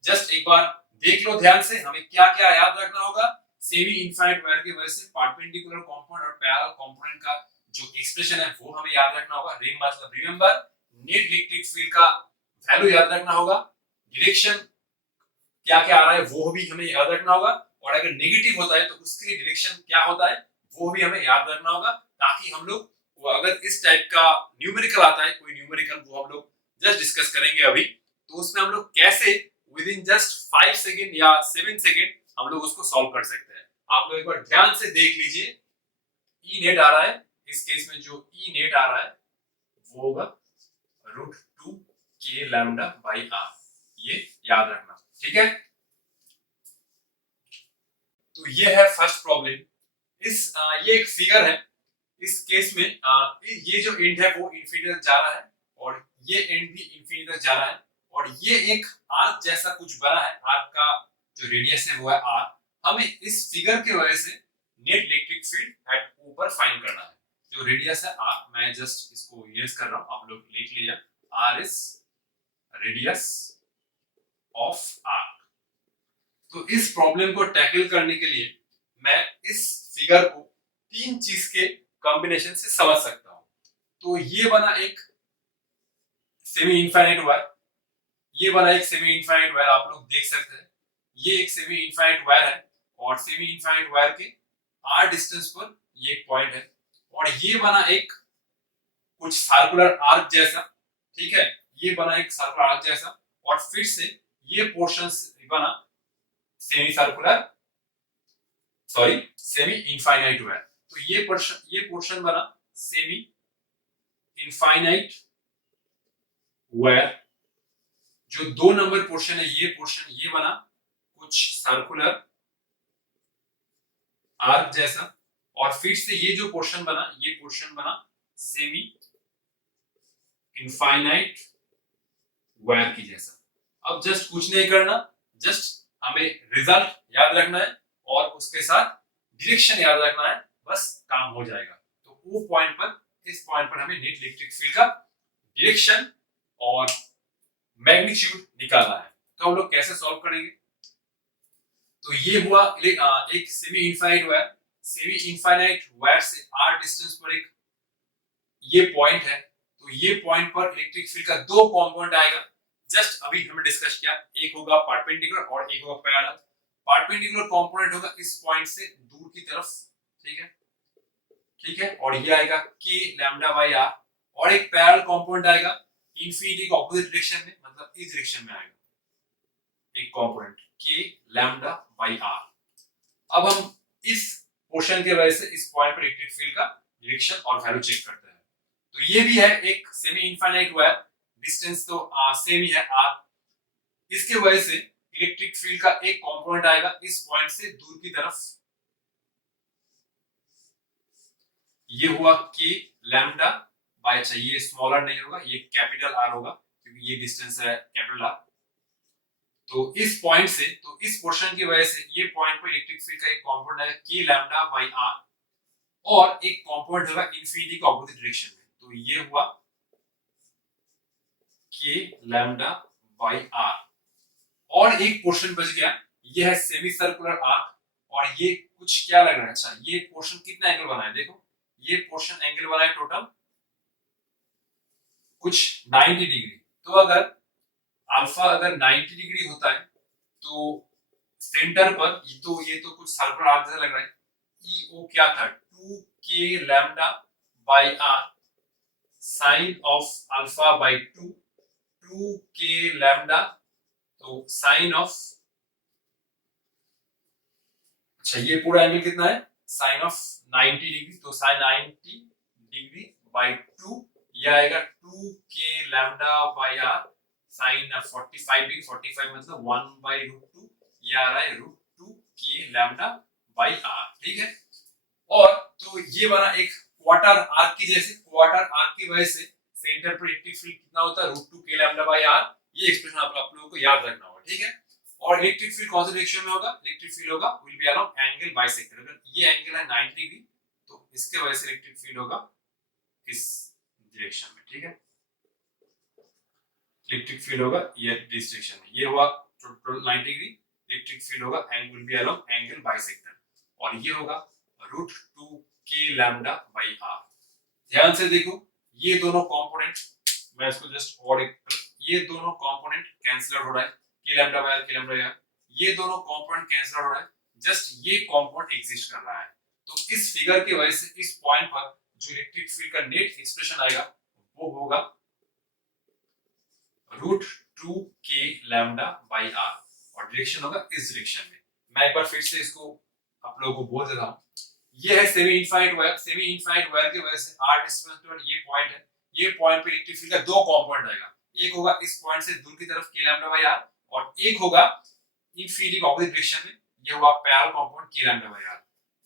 जस्ट एक बार देख लो ध्यान से, हमें क्या क्या याद रखना होगा। सेमी इनफाइनाइट वायर की वजह से परपेंडिकुलर कंपोनेंट और पैरेलल कंपोनेंट का जो एक्सप्रेशन है वो हमें याद रखना होगा, रिंग मतलब रिमेंबर, नेट इलेक्ट्रिक फील्ड का वैल्यू याद रखना होगा, डायरेक्शन क्या क्या आ रहा है वो भी हमें याद रखना होगा, और अगर नेगेटिव होता है तो उसके लिए डायरेक्शन क्या होता है वो भी हमें याद रखना होगा, ताकि हम लोग अगर इस टाइप का न्यूमेरिकल आता है कोई न्यूमेरिकल, वो हम लोग जस्ट डिस्कस करेंगे अभी, तो उसमें हम लोग कैसे विद इन जस्ट 5 सेकंड या 7 सेकंड हम लोग उसको सॉल्व कर सकते हैं। आप लोग एक बार ध्यान से देख लीजिए, ई नेट आ रहा है, इस केस में जो ई नेट आ रहा है वो होगा √2 k लैम्डा बाई r, ये याद रखना। ठीक है, तो ये है फर्स्ट प्रॉब्लम। ये एक फिगर है, इस केस में ये जो एंड है वो इंफिनिटी तक जा रहा है, और ये एंड भी इंफिनिटी तक जा रहा है, और ये एक आर्क जैसा कुछ बना है, आर्क का जो रेडियस है वो है r। हमें इस फिगर की वजह से नेट इलेक्ट्रिक फील्ड एट ऊपर फाइंड करना है। जो रेडियस है r, मैं जस्ट इसको इरेज कर रहा हूं, आप लोग लिख लीजिए, r is radius of arc. तो इस प्रॉब्लम को टैकल करने के लिए मैं इस फिगर को तीन चीज के कॉम्बिनेशन से समझ सकता हूं। तो ये बना एक सेमी इनफाइनाइट वायर, ये बना एक सेमी इनफाइनाइट वायर, आप लोग देख सकते हैं ये एक सेमी इनफाइनाइट वायर है, और सेमी इनफाइनाइट वायर के r डिस्टेंस पर ये एक पॉइंट है, और ये बना एक कुछ सर्कुलर आर्क जैसा, ठीक है, ये बना एक सर्कुलर आर्क जैसा, और फिर से ये पोर्शन बना semi circular, sorry semi infinite wire. तो ये पोर्शन बना सेमी इनफाइनाइट वायर। जो 2 नंबर पोर्शन है ये पोर्शन ये बना कुछ सर्कुलर आर्क जैसा, और फिर से ये जो पोर्शन बना ये पोर्शन बना सेमी इनफाइनाइट वायर की जैसा। अब जस्ट कुछ नहीं करना, जस्ट हमें रिजल्ट याद रखना है और उसके साथ डायरेक्शन याद रखना है, बस काम हो जाएगा। तो वो पॉइंट पर, इस पॉइंट पर हमें नेट इलेक्ट्रिक फील्ड का डायरेक्शन और मैग्नीट्यूड निकालना है। तो हम लोग कैसे सॉल्व करेंगे, तो ये हुआ एक semi infinite wire, semi infinite wire से r डिस्टेंस पर एक ये पॉइंट है, तो ये पॉइंट पर इलेक्ट्रिक फील्ड का 2 कंपोनेंट आएगा। जस्ट अभी हमने डिस्कस किया, एक होगा परपेंडिकुलर और एक होगा पैरेलल। परपेंडिकुलर कंपोनेंट होगा इस पॉइंट से दूर की तरफ, ठीक है, ठीक है, और ये आएगा k लैम्डा बाई r, और एक पैरेलल कंपोनेंट आएगा इंफिनिटी के ऑपोजिट डायरेक्शन में, मतलब इस डायरेक्शन में आएगा एक component k lambda by r। अब हम इस पोर्शन के वजह से इस पॉइंट पर इलेक्ट्रिक फील्ड का डायरेक्शन और वैल्यू चेक करते हैं। तो ये भी है एक सेमी इनफाइनाइट वायर, डिस्टेंस तो सेम ही है r। इसके वजह से इलेक्ट्रिक फील्ड का एक कंपोनेंट आएगा इस पॉइंट से दूर की तरफ, ये हुआ k लैम्डा बाय, अच्छा ये स्मॉलर नहीं होगा, ये कैपिटल R होगा क्योंकि ये डिस्टेंस है कैपिटल R। तो इस पॉइंट से, तो इस पोर्शन की वजह से ये पॉइंट पर इलेक्ट्रिक फील्ड का एक कंपोनेंट आएगा k लैम्डा बाई r, और एक कंपोनेंट होगा इंफिनिटी के ऑपोजिट डायरेक्शन में, तो ये हुआ k लैम्डा बाई r। और एक पोर्शन बच गया, ये है सेमी सर्कुलर आर्क, और ये कुछ क्या लग रहा है, अच्छा ये पोर्शन कितना एंगल बना है, देखो ये पोर्शन एंगल बना है टोटल कुछ 90 डिग्री। तो अगर अल्फा अगर 90 डिग्री होता है तो सेंटर पर ये तो कुछ सर्कुलर आर्क जैसा लग रहा है, ई ओ क्या था 2k lambda by r sine of alpha by 2k lambda, तो साइन ऑफ, अच्छा ये पूरा एंगल कितना है साइन ऑफ 90 डिग्री, तो साइन 90 डिग्री बाई 2, ये आएगा 2k lambda by r sine 45 degree, 45 मतलब 1 बाई रूट 2, ये आ रहा है root 2k lambda by r, ठीक है। और तो ये बना एक क्वार्टर आर्क की जैसे, क्वार्टर आर्क की वजह से सेंटर पर इलेक्ट्रिक फील्ड कितना होता है root 2k lambda by r, ये एक्सप्रेशन आप लोगों को याद रखना होगा, ठीक है। और इलेक्ट्रिक फील्ड कौन से डायरेक्शन में होगा, इलेक्ट्रिक फील्ड होगा will be along angle bisector, अगर ये एंगल है 90 डिग्री तो इसके वजह से इलेक्ट्रिक फील्ड होगा इस डायरेक्शन में, ठीक है। इलेक्ट्रिक फील्ड होगा ये इस डायरेक्शन में, ये हुआ टोटल 90 डिग्री, इलेक्ट्रिक फील्ड होगा angle will be along angle bisector, और ये होगा root 2k lambda by r। ध्यान से देखो ये दोनों कंपोनेंट, मैं इसको जस्ट और एक, ये दोनों कंपोनेंट कैंसिल आउट हो रहा है, k lambda by r, k lambda by r, ये दोनों कंपोनेंट कैंसिल आउट हो रहा है, जस्ट ये कंपोनेंट एग्जिस्ट कर रहा है। तो इस फिगर की वजह से इस पॉइंट पर जो इलेक्ट्रिक फील्ड का नेट एक्सप्रेशन आएगा वो होगा root 2k lambda by r, और डायरेक्शन होगा इस डायरेक्शन में। मैं एक बार फिर से इसको आप लोगों को बोल देता हूं, ये है semi infinite wire, semi infinite wire की वजह से r डिस्टेंस पर ये पॉइंट है, ये पॉइंट पे इलेक्ट्रिक फील्ड का दो कंपोनेंट आएगा, एक होगा इस पॉइंट से दूर की तरफ k लैम्डा बाई r, और एक होगा इंफिनिटी के ऑपोजिट डायरेक्शन में, ये होगा parallel component k lambda by r।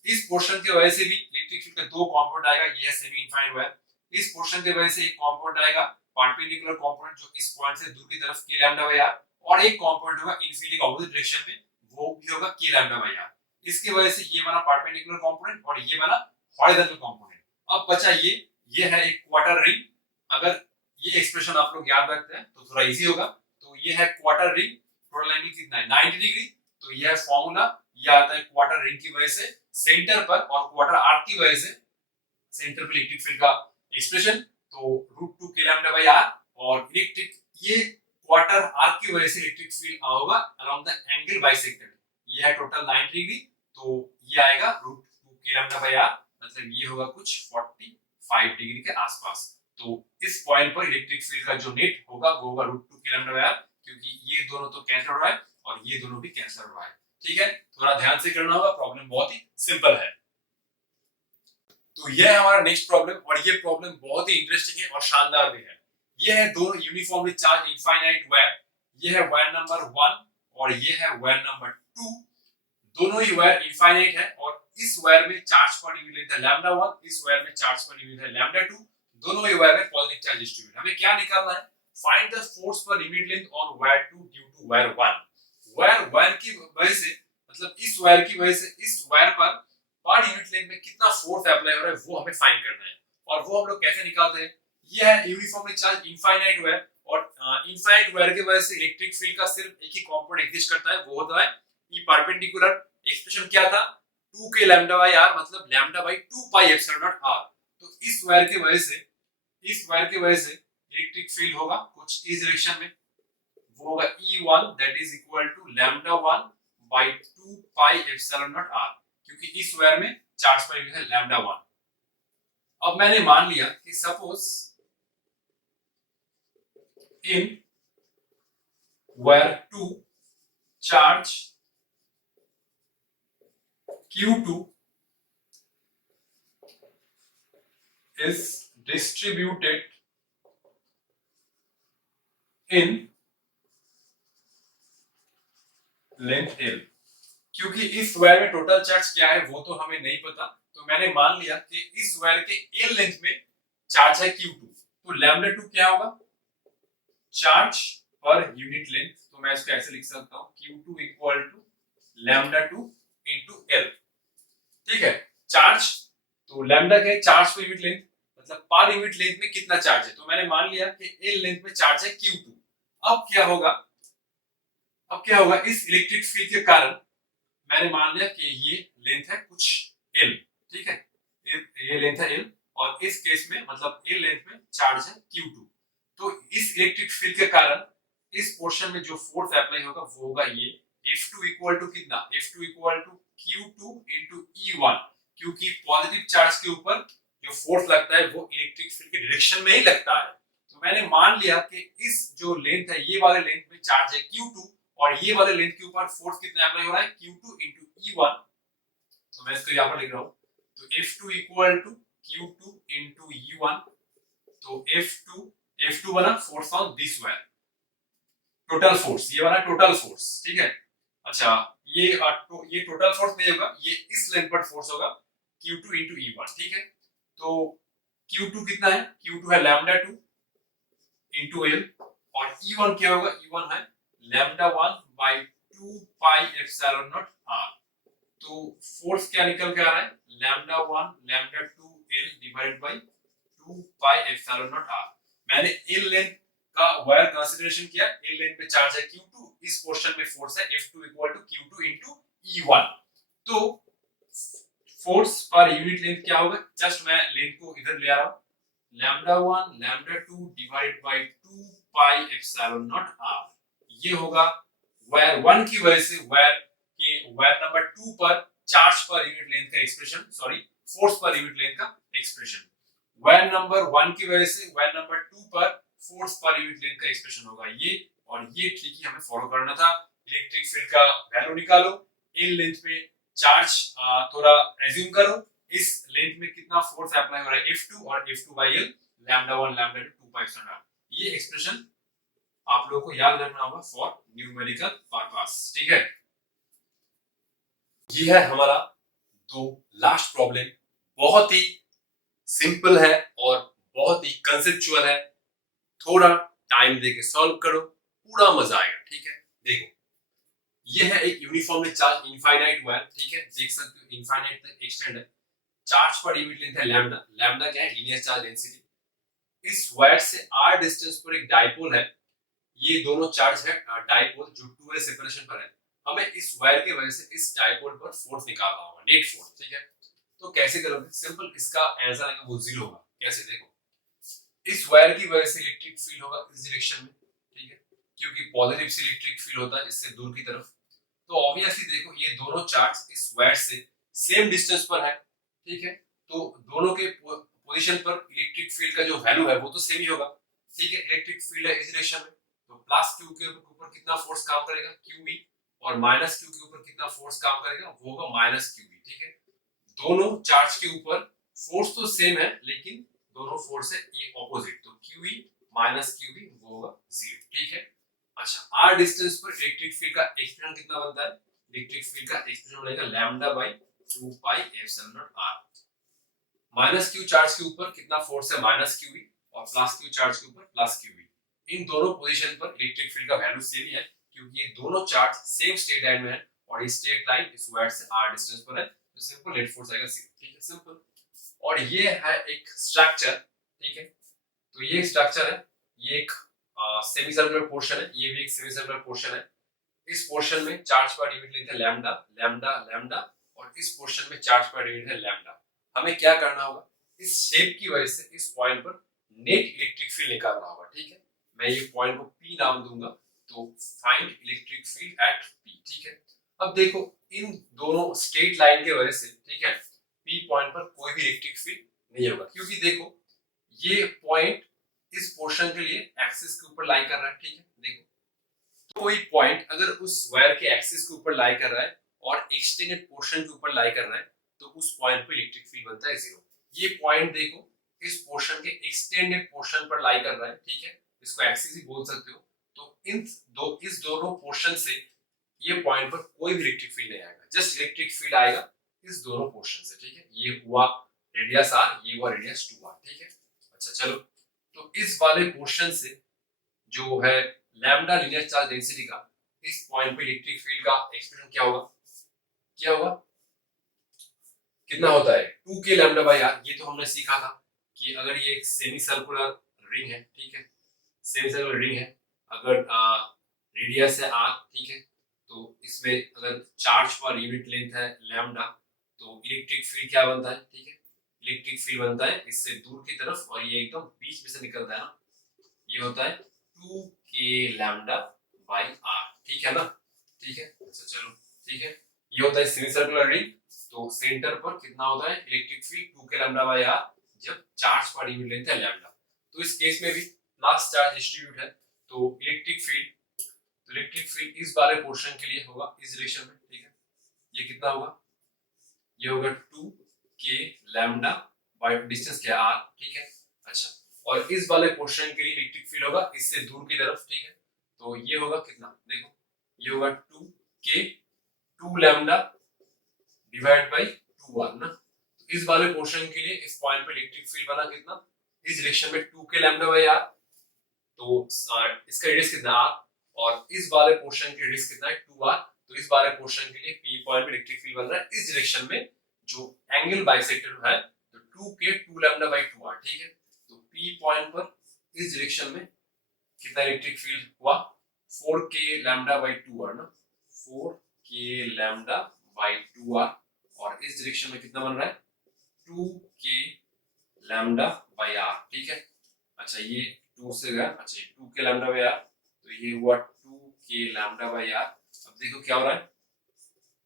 इस पोर्शन की वजह से भी इलेक्ट्रिक फील्ड का दो कंपोनेंट आएगा, ये है सेमी इनफाइनाइट वायर, इस पोर्शन की वजह से एक कंपोनेंट आएगा परपेंडिकुलर कंपोनेंट जो इस पॉइंट से दूर की तरफ k लैम्डा बाई r, और एक कंपोनेंट होगा इंफिनिटी के ऑपोजिट डायरेक्शन में, वो भी होगा k लैम्डा बाई r। इसकी वजह से ये बना परपेंडिकुलर कंपोनेंट और ये बना हॉरिजॉन्टल कंपोनेंट। अब बचा ये है एक क्वार्टर रिंग, अगर ये एक्सप्रेशन आप लोग याद रखते हैं तो थोड़ा इजी होगा। तो ये है क्वार्टर रिंग, टोटल एंगल कितना है 90 डिग्री, तो ये है फार्मूला, ये आता है क्वार्टर रिंग की वजह से सेंटर पर, और क्वार्टर आर्क की वजह से सेंटर पर इलेक्ट्रिक फील्ड का एक्सप्रेशन, तो root 2k lambda by r, और इलेक्ट्रिक ये क्वार्टर आर्क की वजह से इलेक्ट्रिक फील्ड होगा अलोंग द एंगल बाइसेक्टर, ये है टोटल 90 डिग्री, तो ये आएगा root 2k lambda by r, मतलब ये होगा कुछ 45 डिग्री के आसपास। तो इस पॉइंट पर इलेक्ट्रिक फील्ड का जो नेट होगा वो होगा root 2k lambda by r, क्योंकि ये दोनों तो कैंसिल हो रहा है और ये दोनों भी कैंसिल हो रहा है, ठीक है। थोड़ा ध्यान से करना होगा, प्रॉब्लम बहुत ही सिंपल है। तो ये है हमारा नेक्स्ट प्रॉब्लम, और ये प्रॉब्लम बहुत ही इंटरेस्टिंग है और शानदार भी है। ये है दोनों यूनिफॉर्मली चार्ज इनफाइनाइट वायर, ये है वायर नंबर 1 और ये है वायर नंबर 2, दोनों ही वायर इनफाइनाइट है, और इस वायर में चार्ज पर यूनिट लेंथ है लैम्डा 1, इस वायर में चार्ज पर यूनिट है लैम्डा 2, दोनों ही वायर में पॉजिटिव चार्ज डिस्ट्रीब्यूट। हमें क्या निकालना है, find the force per unit length on wire 2 due to wire 1। Wire 1 की वजह से, मतलब इस वायर की वजह से इस वायर पर यूनिट लेंथ में कितना फोर्स अप्लाई हो रहा है वो हमें फाइंड करना है, और वो हम लोग कैसे निकालते हैं। ये है यूनिफॉर्मली चार्ज इनफाइनाइट वायर, और इनफाइनाइट वायर की वजह से इलेक्ट्रिक फील्ड का सिर्फ एक ही कंपोनेंट एग्जिस्ट करता है, वो होता है ई परपेंडिकुलर। एक्सप्रेशन क्या था 2k लैम्डा बाई r, मतलब lambda by 2 pi epsilon naught r। तो इस वायर की वजह से इलेक्ट्रिक फील्ड होगा कुछ इस डायरेक्शन में, वो होगा E1 दैट is equal to lambda 1 by 2 pi epsilon naught r, क्योंकि इस वायर में चार्ज पर यूनिट है लैम्डा 1। अब मैंने मान लिया कि suppose in wire 2 charge Q2 is distributed in length L। क्योंकि इस वायर में टोटल चार्ज क्या है वो तो हमें नहीं पता, तो मैंने मान लिया कि इस वायर के L लेंथ में चार्ज है Q2, तो लैम्डा 2 क्या होगा चार्ज पर यूनिट लेंथ, तो मैं इसको ऐसे लिख सकता हूँ Q2 equal to lambda 2 into L. ठीक है, चार्ज, तो लैम्डा क्या है, चार्ज पर यूनिट लेंथ, मतलब पर यूनिट लेंथ में कितना चार्ज है। तो मैंने मान लिया कि एल लेंथ में चार्ज है Q2। अब क्या होगा, इस इलेक्ट्रिक फील्ड के कारण मैंने मान लिया कि ये लेंथ है कुछ एल। ठीक है, ये लेंथ है एल, और इस केस में मतलब एल लेंथ में चार्ज है Q2। तो इस इलेक्ट्रिक फील्ड के कारण इस पोर्शन में जो फोर्स अप्लाई होगा वो होगा ये F2 इक्वल टू कितना, F2 equal to Q2 into E1, क्योंकि पॉजिटिव चार्ज के ऊपर जो फोर्स लगता है वो इलेक्ट्रिक फील्ड के डायरेक्शन में ही लगता है। तो मैंने मान लिया कि इस जो लेंथ है, ये वाले लेंथ में चार्ज है Q2, और ये वाले लेंथ के ऊपर फोर्स कितना अप्लाई हो रहा है, Q2 इंटू E1। तो मैं इसको यहाँ पर लिख रहा हूँ, तो F2 equal to Q2 into E1। तो F2 बना force on this wire, total force, ये बना टोटल फोर्स। ठीक है, अच्छा ये टोटल फोर्स नहीं होगा, ये इस लेंथ पर फोर्स होगा Q2 इंटू E1। ठीक है, तो Q2 कितना है, Q2 है लैम्डा 2 इंटू एल, और E1 क्या होगा, E1 है lambda 1 by 2 pi epsilon naught R. तो फोर्स क्या निकल के आ रहा है, lambda 1 lambda 2 L divide by 2 pi epsilon naught R. मैंने एल लेंथ का वायर कंसीडरेशन किया, एल लेंथ पे चार्ज है Q2, इस पोर्शन में फोर्स है F2 equal to Q2 into E1। तो फोर्स पर यूनिट लेंथ क्या होगा, जस्ट मैं लेंथ को इधर ले आ रहा हूं, lambda 1 lambda 2 divide by 2 pi epsilon naught R. ये होगा वायर 1 की वजह से वायर नंबर 2 पर चार्ज पर यूनिट लेंथ का expression, sorry force per unit length का एक्सप्रेशन। वायर नंबर 1 की वजह से वायर नंबर 2 पर फोर्स पर यूनिट लेंथ का एक्सप्रेशन होगा ये, और ये ठीक ही हमें फॉलो करना था। इलेक्ट्रिक फील्ड का वैल्यू निकालो, एल लेंथ पे चार्ज थोड़ा एज्यूम करो, इस लेंथ में कितना फोर्स अप्लाई हो रहा है F2, और F2 by L lambda 1 lambda 2 2 pi epsilon R. ये एक्सप्रेशन आप लोगों को याद रखना होगा फॉर न्यूमेरिकल पर्पस। ठीक है, ये है हमारा दो लास्ट प्रॉब्लम, बहुत ही सिंपल है और बहुत ही कंसेप्चुअल है। थोड़ा टाइम देके सॉल्व करो, पूरा मजा आएगा। ठीक है, देखो ये है एक यूनिफॉर्मली चार्ज इनफाइनाइट वायर। ठीक है, देख सकते हो इनफाइनाइट तक एक्सटेंड है, चार्ज पर यूनिट लेंथ है लैम्डा, लैम्डा क्या है, लीनियर चार्ज डेंसिटी। इस वायर से r डिस्टेंस पर एक डाइपोल है, ये दोनों चार्ज है डाइपोल जो 2a सेपरेशन पर है। हमें इस वायर के वजह से इस डाइपोल पर फोर्स निकालना होगा, नेट फोर्स। ठीक है, तो कैसे करोगे, सिंपल, इसका आंसर आएगा वो जीरो होगा। कैसे, देखो इस वायर की वजह से इलेक्ट्रिक फील्ड होगा इस डायरेक्शन में। ठीक है, क्योंकि पॉजिटिव से इलेक्ट्रिक फील्ड होता है इससे दूर की तरफ। तो ऑब्वियसली देखो ये दोनों चार्ज इस वायर से सेम डिस्टेंस पर है। ठीक है, तो दोनों के पोजीशन पर इलेक्ट्रिक फील्ड का जो वैल्यू है वो तो सेम ही होगा। ठीक है, इलेक्ट्रिक फील्ड है इस डायरेक्शन में, तो प्लस क्यू के ऊपर कितना फोर्स काम करेगा, QE, और माइनस क्यू के ऊपर कितना फोर्स काम करेगा, वो होगा माइनस QE। ठीक है, दोनों चार्ज के ऊपर फोर्स तो सेम है लेकिन दोनों फोर्स है ये ऑपोजिट, तो QE माइनस QB वो होगा जीरो। ठीक है, अच्छा r डिस्टेंस पर इलेक्ट्रिक फील्ड का एक्सप्रेशन कितना बनता है, इलेक्ट्रिक फील्ड का एक्सप्रेशन बनेगा lambda by 2 pi epsilon naught r। Minus q charge के ऊपर कितना फोर्स है, माइनस QE, और प्लस q चार्ज के ऊपर प्लस QB। इन दोनों पोजीशन पर इलेक्ट्रिक फील्ड का वैल्यू सेम ही है क्योंकि ये दोनों चार्ज सेम स्ट्रेट लाइन में है, और ये स्ट्रेट लाइन इस वायर से r डिस्टेंस पर है, तो सिंपल नेट फोर्स आएगा जीरो। ठीक है, सिंपल। और ये है एक स्ट्रक्चर। ठीक है, तो ये स्ट्रक्चर है, ये एक सेमी सर्कुलर पोर्शन है, ये भी एक सेमी सर्कुलर पोर्शन है। इस पोर्शन में चार्ज पर यूनिट लेंथ है लैम्डा लैम्डा लैम्डा, और इस पोर्शन में चार्ज पर यूनिट है लैम्डा। हमें क्या करना होगा, इस शेप की वजह से इस पॉइंट पर नेट इलेक्ट्रिक फील्ड निकालना होगा। ठीक है, मैं ये पॉइंट को P नाम दूंगा, तो find electric field at P। ठीक है, अब देखो इन दोनों स्ट्रेट लाइन के वजह से, ठीक है, P पॉइंट पर कोई भी इलेक्ट्रिक फील्ड नहीं होगा, क्योंकि देखो ये पॉइंट इस पोर्शन के लिए एक्सिस के ऊपर लाई कर रहा है। ठीक है, देखो कोई पॉइंट अगर उस वायर के एक्सिस के ऊपर लाई कर रहा है और एक्सटेंडेड पोर्शन के ऊपर लाई कर रहा है, तो उस पॉइंट पे इलेक्ट्रिक फील्ड बनता है जीरो। ये पॉइंट देखो इस पोर्शन के एक्सटेंडेड पोर्शन पर लाई कर रहा है। ठीक है, इसको एक्सिस ही बोल सकते हो। तो इस दोनों पोर्शन से ये पॉइंट पर कोई भी इलेक्ट्रिक फील्ड नहीं आएगा, जस्ट इलेक्ट्रिक फील्ड आएगा इस दोनों पोर्शन से। ठीक है, ये हुआ रेडियस r, ये हुआ रेडियस 2r। ठीक है, अच्छा चलो, तो इस वाले पोर्शन से जो है लैम्डा लीनियर चार्ज डेंसिटी का इस पॉइंट पे इलेक्ट्रिक फील्ड का एक्सप्रेशन क्या होगा कितना होता है 2k लैम्डा बाई आर। ये तो हमने सीखा था कि अगर ये एक सेमी सर्कुलर रिंग है, ठीक है, सेमी सर्कुलर रिंग है, अगर रेडियस है आर, ठीक है, तो इसमें अगर चार्ज पर यूनिट लेंथ है लैम्डा, तो इलेक्ट्रिक फील्ड क्या बनता है, ठीक है, इलेक्ट्रिक फील्ड बनता है इससे दूर की तरफ, और ये एकदम बीच में से निकलता है ना, ये होता है 2k लैम्डा बाई आर, ठीक है ना, ठीक है। अच्छा चलो, ठीक है, ये होता है सेमी सर्कुलर रिंग। तो सेंटर पर कितना होता है electric field 2k lambda by R जब चार्ज पर यूनिट लेंथ है लैम्डा। तो इस केस में भी लास्ट चार्ज डिस्ट्रीब्यूट है, तो इलेक्ट्रिक फील्ड इस वाले पोर्शन के लिए होगा इस डायरेक्शन में, ठीक है, ये कितना होगा, ये होगा 2k लैम्डा बाय डिस्टेंस क्या आर, ठीक है। अच्छा, और इस वाले पोर्शन के लिए इलेक्ट्रिक फील्ड होगा इससे दूर की तरफ, ठीक है, तो ये होगा कितना, देखो ये होगा 2k 2 lambda divide by 2r ना। तो इस वाले पोर्शन के लिए इस पॉइंट पे इलेक्ट्रिक फील्ड बना कितना, इस डायरेक्शन में 2k लैम्डा बाय r, तो इसका रेडियस कितना r, और इस वाले पोर्शन के रेडियस कितना है 2r। तो इस वाले पोर्शन के लिए p पॉइंट पे इलेक्ट्रिक फील्ड बन रहा है इस डायरेक्शन में जो एंगल बाइसेक्टर है, तो 2k 2 लैम्डा बाय 2r, ठीक है। तो p पॉइंट पर इस डायरेक्शन में कितना इलेक्ट्रिक फील्ड हुआ 4k लैम्डा बाय 2r ना, 4k लैम्डा बाय 2r, और इस डायरेक्शन में कितना बन रहा है 2k लैम्डा बाय r, ठीक है। अच्छा ये 2 से गया, अच्छा 2k लैम्डा बाय r, तो ये हुआ 2k लैम्डा बाय r। अब देखो क्या हो रहा है,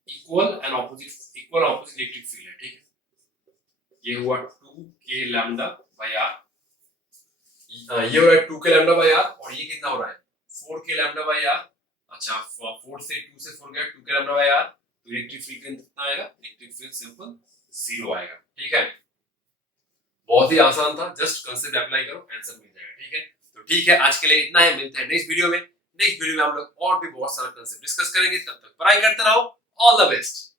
इक्वल ऑपोजिट इलेक्ट्रिक फील्ड है, ठीक है, ये हुआ 2k लैम्डा बाय r, ये हो रहा है 2k लैम्डा बाय r, और ये कितना हो रहा है 4k लैम्डा बाय r। अच्छा 4 से 2 से 4 गया 2k लैम्डा बाय r, तो इलेक्ट्रिक फील्ड कितना आएगा, इलेक्ट्रिक फील्ड सिंपल 0 आएगा, ठीक है। बहुत ही आसान था, जस्ट कंसेप्ट अप्लाई करो आंसर मिल जाएगा, ठीक है। तो ठीक है, आज के लिए इतना ही, मिलते हैं नेक्स्ट वीडियो में। नेक्स्ट वीडियो में हम लोग और भी बहुत सारा कंसेप्ट डिस्कस करेंगे, तब तक पढ़ाई करते रहो। All the best.